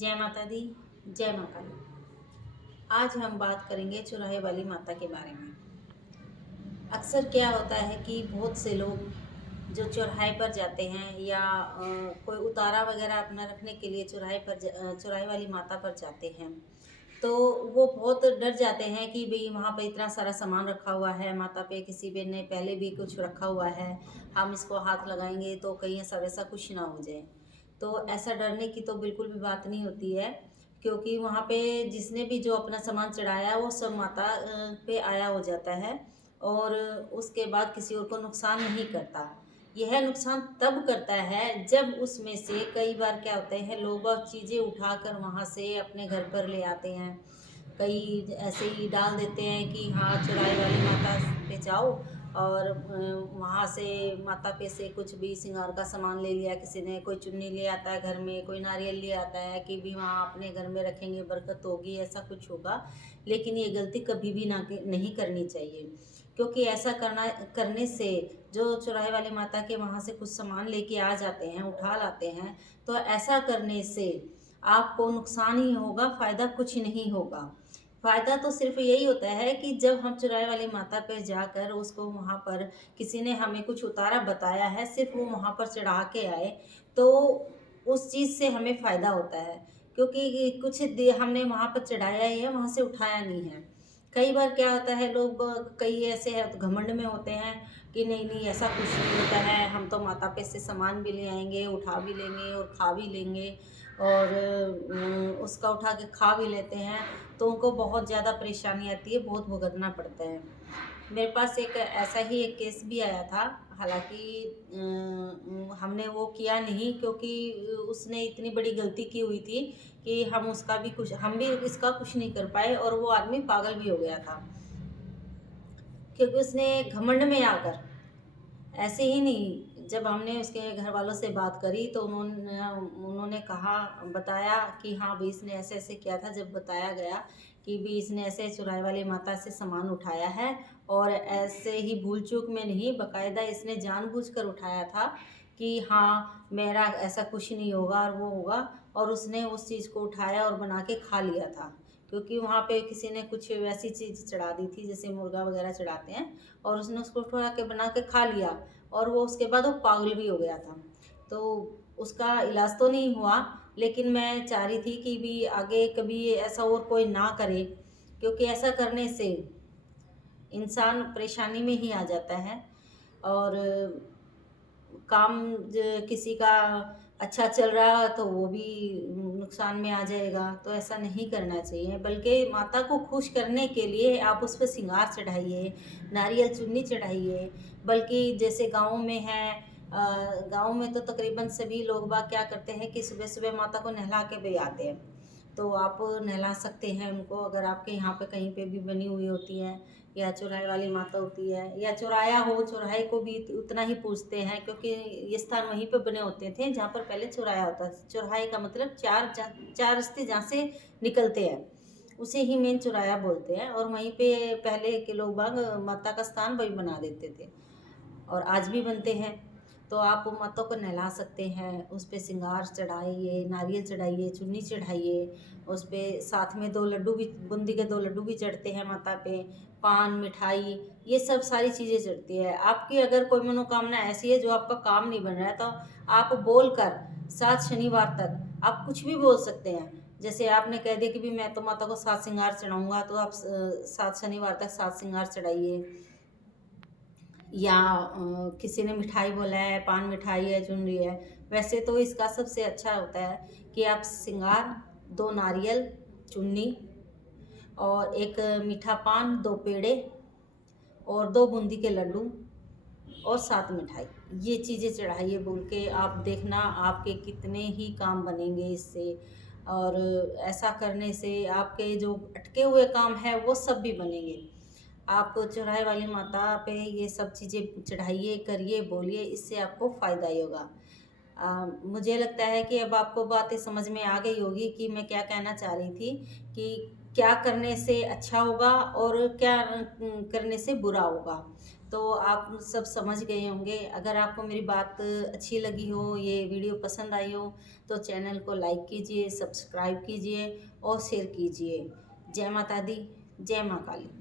जय माता दी, जय माँ काली। आज हम बात करेंगे चौराहे वाली माता के बारे में। अक्सर क्या होता है कि बहुत से लोग जो चौराहे पर जाते हैं या कोई उतारा वगैरह अपना रखने के लिए चौराहे वाली माता पर जाते हैं, तो वो बहुत डर जाते हैं कि भई वहाँ पे इतना सारा सामान रखा हुआ है, माता पे किसी पे ने पहले भी कुछ रखा हुआ है, हम इसको हाथ लगाएँगे तो कहीं ऐसा वैसा कुछ ना हो जाए। तो ऐसा डरने की तो बिल्कुल भी बात नहीं होती है, क्योंकि वहाँ पे जिसने भी जो अपना सामान चढ़ाया है वो सब माता पे आया हो जाता है और उसके बाद किसी और को नुकसान नहीं करता। यह नुकसान तब करता है जब उसमें से कई बार क्या होते हैं, लोग बाग चीज़ें उठाकर वहाँ से अपने घर पर ले आते हैं। कई ऐसे ही डाल देते हैं कि हाँ, चौराहे वाली माता पे जाओ और वहाँ से माता पे से कुछ भी श्रृंगार का सामान ले लिया किसी ने, कोई चुन्नी ले आता है घर में, कोई नारियल ले आता है कि भी वहाँ अपने घर में रखेंगे बरकत होगी, ऐसा कुछ होगा। लेकिन ये गलती कभी भी नहीं करनी चाहिए, क्योंकि ऐसा करने से जो चौराहे वाली माता के वहाँ से कुछ सामान लेके आ जाते हैं, उठा लाते हैं, तो ऐसा करने से आपको नुकसान ही होगा, फ़ायदा कुछ नहीं होगा। फ़ायदा तो सिर्फ़ यही होता है कि जब हम चौराहे वाली माता पे जाकर उसको वहाँ पर किसी ने हमें कुछ उतारा बताया है, सिर्फ़ वो वहाँ पर चढ़ा के आए, तो उस चीज़ से हमें फ़ायदा होता है। क्योंकि कुछ दे हमने वहाँ पर चढ़ाया ही है, वहाँ से उठाया नहीं है। कई बार क्या होता है, कई ऐसे हैं तो घमंड में होते हैं कि नहीं ऐसा कुछ नहीं होता है, हम तो माता पे से सामान भी ले आएँगे, उठा भी लेंगे और खा भी लेंगे और उसका उठा के खा भी लेते हैं, तो उनको बहुत ज़्यादा परेशानी आती है, बहुत भुगतना पड़ता है। मेरे पास एक ऐसा ही एक केस भी आया था, हालाँकि हमने वो किया नहीं, क्योंकि उसने इतनी बड़ी गलती की हुई थी कि हम भी इसका कुछ नहीं कर पाए और वो आदमी पागल भी हो गया था। क्योंकि उसने घमंड में आकर ऐसे ही नहीं, जब हमने उसके घरवालों से बात करी तो उन्होंने कहा, बताया कि हाँ भई इसने ऐसे-ऐसे किया था। जब बताया गया कि भई इसने ऐसे चौराहे वाली माता से सामान उठाया है और ऐसे ही भूल-चूक में नहीं, बाकायदा इसने जानबूझकर उठाया था कि हाँ, मेरा ऐसा कुछ नहीं होगा और वो होगा, और उसने उस चीज़ को उठाया और बना के खा लिया था। क्योंकि वहाँ पे किसी ने कुछ वैसी चीज़ चढ़ा दी थी, जैसे मुर्गा वगैरह चढ़ाते हैं, और उसने उसको उठा के बना के खा लिया और वो उसके बाद वो पागल भी हो गया था। तो उसका इलाज तो नहीं हुआ, लेकिन मैं चाह रही थी कि भी आगे कभी ऐसा और कोई ना करे, क्योंकि ऐसा करने से इंसान परेशानी में ही आ जाता है और काम किसी का अच्छा चल रहा तो वो भी नुकसान में आ जाएगा, तो ऐसा नहीं करना चाहिए। बल्कि माता को खुश करने के लिए आप उस पे श्रृंगार चढ़ाइए, नारियल चुन्नी चढ़ाइए। बल्कि जैसे गाँव में है, गाँव में तो तकरीबन सभी लोग बाग क्या करते हैं कि सुबह-सुबह माता को नहला के भी आते हैं। तो आप नहला सकते हैं उनको, अगर आपके यहाँ पे कहीं पे भी बनी हुई होती है या चौराहे वाली माता होती है या चौराया हो, चौराहे को भी उतना ही पूजते हैं, क्योंकि ये स्थान वहीं पे बने होते थे जहाँ पर पहले चौराया होता था। चौराहे का मतलब चार रास्ते जहाँ से निकलते हैं, उसे ही मेन चौराया बोलते हैं, और वहीं पे पहले के लोग बाग माता का स्थान वही बना देते थे और आज भी बनते हैं। तो आप माता को नहला सकते हैं, उस पे श्रृंगार चढ़ाइए, नारियल चढ़ाइए, चुन्नी चढ़ाइए, उस पे साथ में 2 लड्डू भी, बूंदी के 2 लड्डू भी चढ़ते हैं माता पे, पान, मिठाई, ये सब सारी चीज़ें चढ़ती है। आपकी अगर कोई मनोकामना ऐसी है जो आपका काम नहीं बन रहा है, तो आप बोलकर 7 शनिवार तक आप कुछ भी बोल सकते हैं। जैसे आपने कह दिया कि भी मैं तो माता को 7 श्रृंगार चढ़ाऊँगा, तो आप 7 शनिवार तक 7 श्रृंगार चढ़ाइए। या किसी ने मिठाई बोला है, पान मिठाई है, चुनरी है, वैसे तो इसका सबसे अच्छा होता है कि आप श्रृंगार, 2 नारियल, चुन्नी और 1 मीठा पान, 2 पेड़े और 2 बूंदी के लड्डू और 7 मिठाई, ये चीज़ें चढ़ाइए। बोल के आप देखना आपके कितने ही काम बनेंगे इससे, और ऐसा करने से आपके जो अटके हुए काम है वो सब भी बनेंगे। आप चौराहे वाली माता पे ये सब चीज़ें चढ़ाइए, करिए, बोलिए, इससे आपको फ़ायदा ही होगा। मुझे लगता है कि अब आपको बातें समझ में आ गई होगी कि मैं क्या कहना चाह रही थी, कि क्या करने से अच्छा होगा और क्या करने से बुरा होगा। तो आप सब समझ गए होंगे। अगर आपको मेरी बात अच्छी लगी हो, ये वीडियो पसंद आई हो, तो चैनल को लाइक कीजिए, सब्सक्राइब कीजिए और शेयर कीजिए। जय माता दी, जय माँ काली।